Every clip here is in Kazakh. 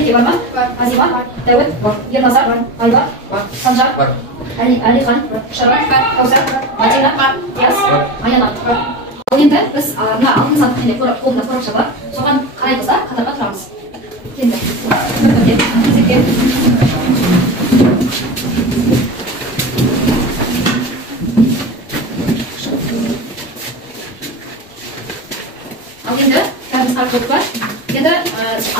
Әлике бар ма? Азима? Дәуіт? Ерназар? Айбар? Санжар? Әлихан? Шырай? Каусар? Мадина? Яс? Аяна? Ал енді біз мына алтын сандық қолында қорапша бар. Соған қараймыз да, қатарға тұрамыз. Келді. Кезекке. Ал енді бәріміз қарап көрдік бар. Енді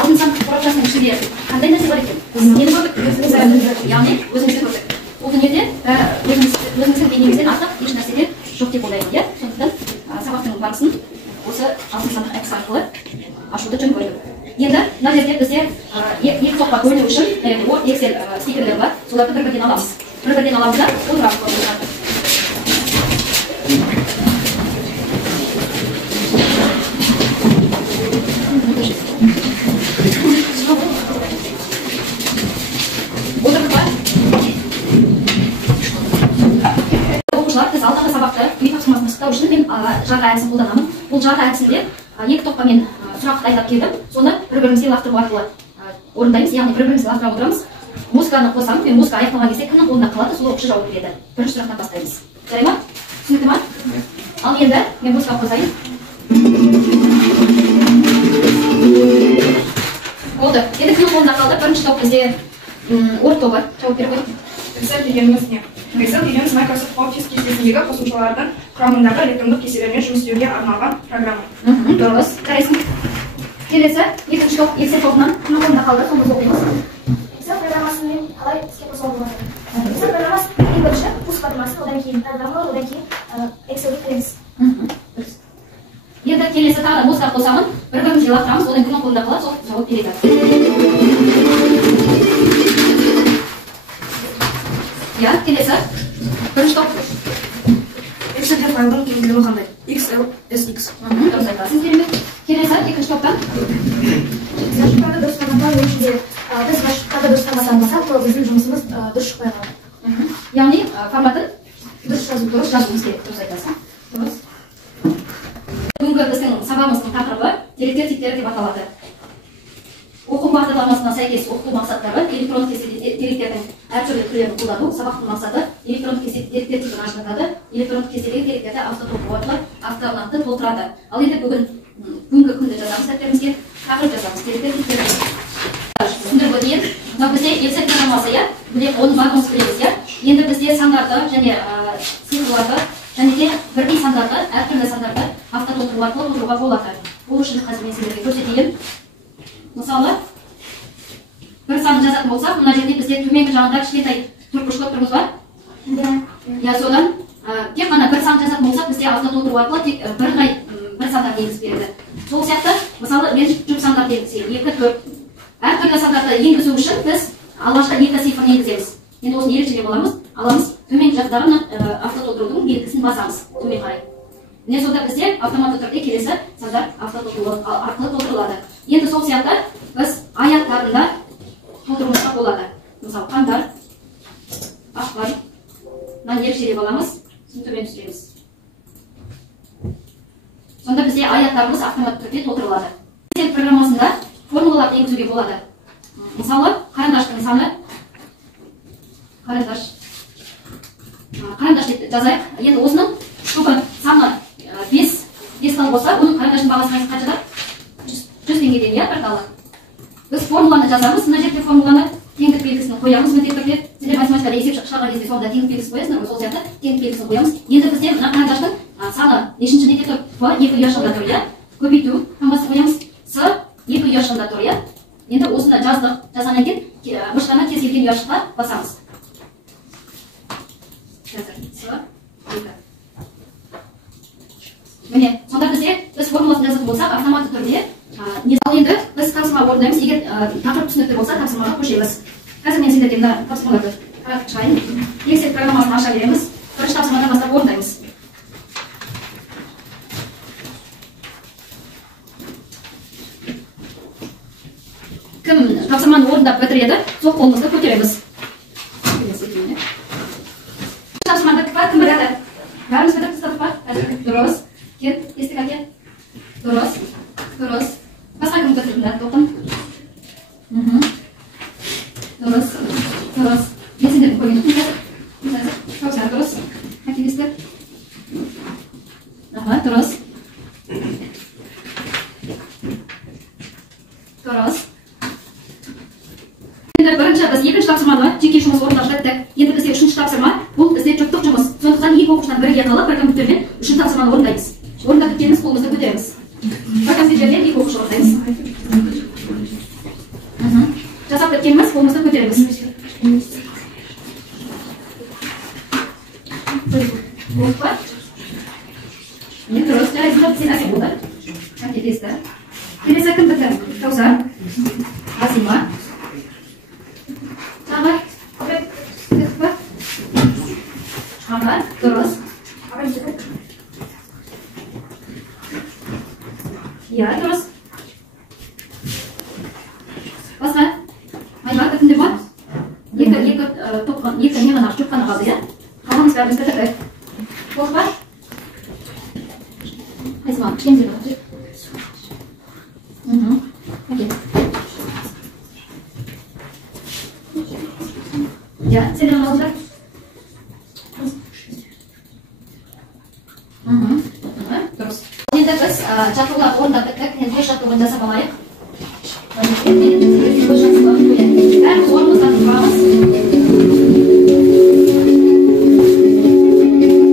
алтын сандық қорапшасының ішінде қандай нәрсе бар екен? Біз нені көрдік? Яғни өзімізді көрдік. Бұл дүниеде өзіміздің бейнемізден артық еш нәрседе жоқ деп ойлаймын, иә? Сондықтан сабақтың барысын осы алтын сандық әдісі арқылы ашуды жөн көрдік. Енді мына жерде бізде екі топқа бөлу үшін Excel стикерлер бар. Соларды бір-бірден аламыз. Бір-бірден аламыз да отырамыз қорапшаға. Біз алдағы сабақты үй тапсырмасын пысықтау үшін мен жарғы әдісін қолданамын. Бұл жарғы әдісінде екі топқа мен сұрақ дайындап келдім. Соны бір-бірімізге лақтыру арқылы орындаймыз. Яғни бір-бірімізге лақтыра отырамыз. Музыканы қосамыз. Мен музыка аяқталған кезде кімнің қолында қалады, сол оқушы жауап береді. Бірінші сұрақтан бастаймыз. Жарай ма? Түсінікті ма? Ал енді мен музыка қосайын. Болды. Енді кімнің қолында қалды? Бірінші топ бізде орт тобы. Жауап беріп қойдық. Excel дегеніміз не? Excel дегеніміз Microsoft Office кестесіндегі қосымшалардың құрамындағы электрондық кестелермен жұмыс істеуге арналған программа. Дұрыс. Қарайсың. Келесі екінші топ Excel тобынан кімнің қолында қалды? Соны оқимыз. Excel программасымен қалай іске қосуға болады? Excel программасы ең бірінші пуск батырмасы, одан кейін программалар, одан кейін Excel-ге кіреміз. Енді келесі тағы музыка қосамын, бір-бірімізге лақтырамыз, одан кімнің қолында қалады, сол жауап береді. Я, келесі. Бірінші топ. Excel файлдың кеңділігі қандай? XLSX. Дұрыс айтасың, керемет. Келесі екінші топтан. Машықтарды дұрыс форматтау өшінде біз машықтарды дұрыс форматтамасақ, то біздің жұмысымыз дұрыс шықпай қалады. Яғни форматын дұрыс жазуымыз керек. Дұрыс айтасың. Дұрыс. Бүгінгі біздің сабағымыздың тақырыбы деректер типтері деп аталады. Оқу бағдарламасына сәйкес оқыту мақсаттары электрондық деректердің әртүрлі түрлерін қолдану. Сабақтың мақсаты электрондық деректер типін ажыратады. Электрондық кестедегі деректерді автотолтыру арқылы автоматты толтырады. Ал енді бүгінгі күнді жазамыз дәптерімізге, тақырып жазамыз. Деректер типтері. Түсіндіріп өтейін. Мына бізде Excel программасы, иә? Оның барлығымыз білеміз, иә? Енді бізде сандарды және цифрларды және де бірдей сандарды, әртүрлі сандарды автотолтыру арқылы толтыруға болады. Ол үшін қазір мен сіздерге көрсетейін. Мысалы, бір санды жазатын болсақ, мына жерде бізде төменгі жағында кішкентай түртқыш көпіріміз бар. Я содан тек қана бір санды жазатын болсақ, бізде автотолтыру арқылы тек бір сандар енгізіп береді. Сол сияқты, мысалы, мен жұп сандар енгіземін, 2, 4. Әртүрлі сандарды енгізу үшін біз алғашқы екі цифрны енгіземіз. Енді осыны ерекшелеп аламыз, төменгі жақтағы автотолтырудың белгісін басамыз, төмен қарай. Міне сонда бізде автоматты түрде келесі сандар автотолтыру арқылы толтырылады. Енді сол сияқты біз аяттарында толтыруымызға болады. Мысалы, қандар, ақпар, мынаны ерекшелеп аламыз, сосын төмен түсіреміз. Сонда бізде аяттарымыз автоматты түрде толтырылады. Excel программасында формулаларды енгізуге болады. Мысалы, қарандаштың саны, қарандаш деп жазайық. Енді осының штука саны 5 тал болса, оның қарандашының бағасы қаншадан? 100 теңгеден, иә, бір талы. Біз формуланы жазамыз, мына жерде формуланы теңдік белгісін қоямыз, міндетті түрде. Сіздер математикада есеп шығарған кезде сонда теңдік белгісін қоясыздар, сол сияқты теңдік белгісін қоямыз. Енді бізде мына қарандаштың саны нешінші неде тұр? 2 ұяшығында тұр, иә? Көбейту таңбасын қоямыз. С 2 ұяшығында тұр, иә? Енді осында жаздық. Жазғаннан кейін бұрыштана кез келген ұяшыққа басамыз. Міне, сонда біз формуласын жазатын болсақ, автоматты түрде. Ал енді біз тапсырма орындаймыз. Егер тақырып түсінікті болса, тапсырмаға көшеміз. Қазір мен сендерге мына тапсырмаларды қарап шығайын. Excel программасын аша береміз. Бірінші тапсырмадан бастап орындаймыз. Кім тапсырманы орындап бітіреді, сол қолымызды көтереміз. Тапсырманы кім бітірді? Бәріміз бітірдік па? Дұрыс. Кет, естік әке. Дұрыс. Басқа кім бітірді? Тоқым. Дұрыс. Дұрыс. Мен сендердің көргенім. Таусар, дұрыс. Активистер. Дұрыс. Дұрыс. Енді бірінші біз екінші тапсырманы жеке жұмыс орындап жаттық. Енді бізде үшінші тапсырма бұл бізде жұптық жұмыс. Сондықтан екі оқушыдан бірге қалып, бір компьютермен үшінші тапсырманы орындаймыз. Орындап біткеніміз қолымызды көтереміз. Бір компьютермен екі оқушы орындаймыз. Жасап біткеніміз қолымызды көтереміз. Болып па? Мен дұрыс. Жарайсыздар, сен әсер болды. Активистер. Келесі кім бітір? Таусар. Азима. Тағы. Ага, дұрыс. Иә, дұрыс. Басқа? Айға кімдер бар? Екі не ғана жұп қана қалды, иә? Қалғанымыз бәріміз бітірдік. Болып па? Айзма, кішкенде бар. Окей. Ya, seni alacak. Terus. Jadi terus caturlah orang dapat yang bisa catur jasa pemain. Dan uang besar banget.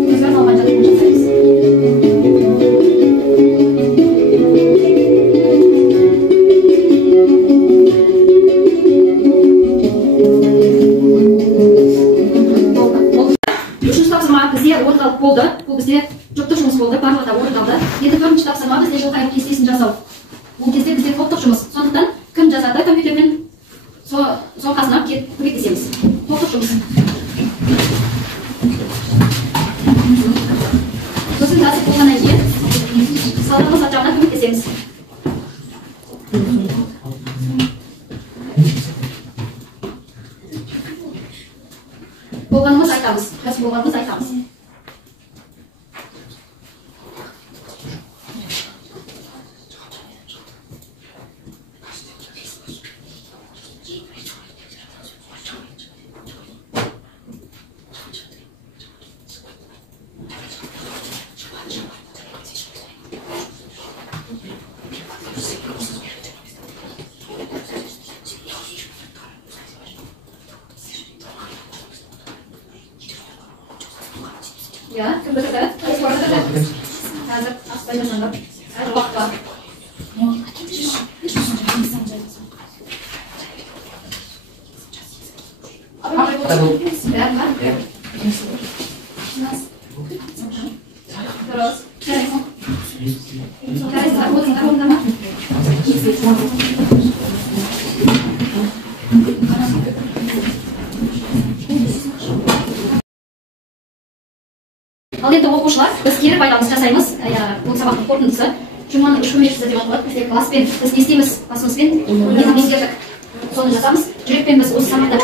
Kita mau baca buku guys. Болды. Бұл бізде жұптық жұмыс болды, барлығы орындалды. Енді төртінші тапсырма бізде жыл қайып кестесін жасау. Бұл кезде бізде топтық жұмыс. Сондықтан кім жазады компьютермен сол қасына көмектесеміз. Топтық жұмыс. Сосын жазып болғаннан кейін салдырмыз атжағына көмектесеміз. Болғанымыз айтамыз. Жазып болғанымыз айтамыз. Ya, kebetulan hazır asbayla sanırım. Her vakit var. Terus, ал енді оқушылар біз кері байланыс жасаймыз. Бұл сабақтың қорытындысы жұманың үш көмекшісі деп аталады. Бізде класспен біз не істейміз? Басымызбен меңгердік. Соны жасамыз. Жүрекпен біз осы сабақта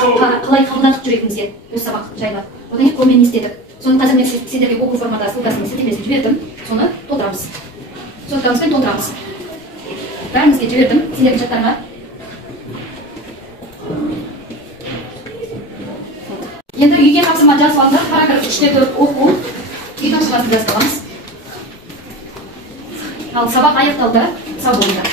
қалай қабылдадық жүрегімізге осы сабақ жайлы. Одан кейін қолмен не істедік. Соны қазір мен сендерге оқу форматы ссылкасының сілтемесін жібердім. Соны толтырамыз. Соны толтырамыз. Бәрімізге жібердім сендердің чаттарына. Енді үйге тапсырма жазып алыңдар. Параграф 3-тегі оқу. Үй тапсырмасын жазып аламыз. Ал сабақ аяқталды. Сау болыңдар.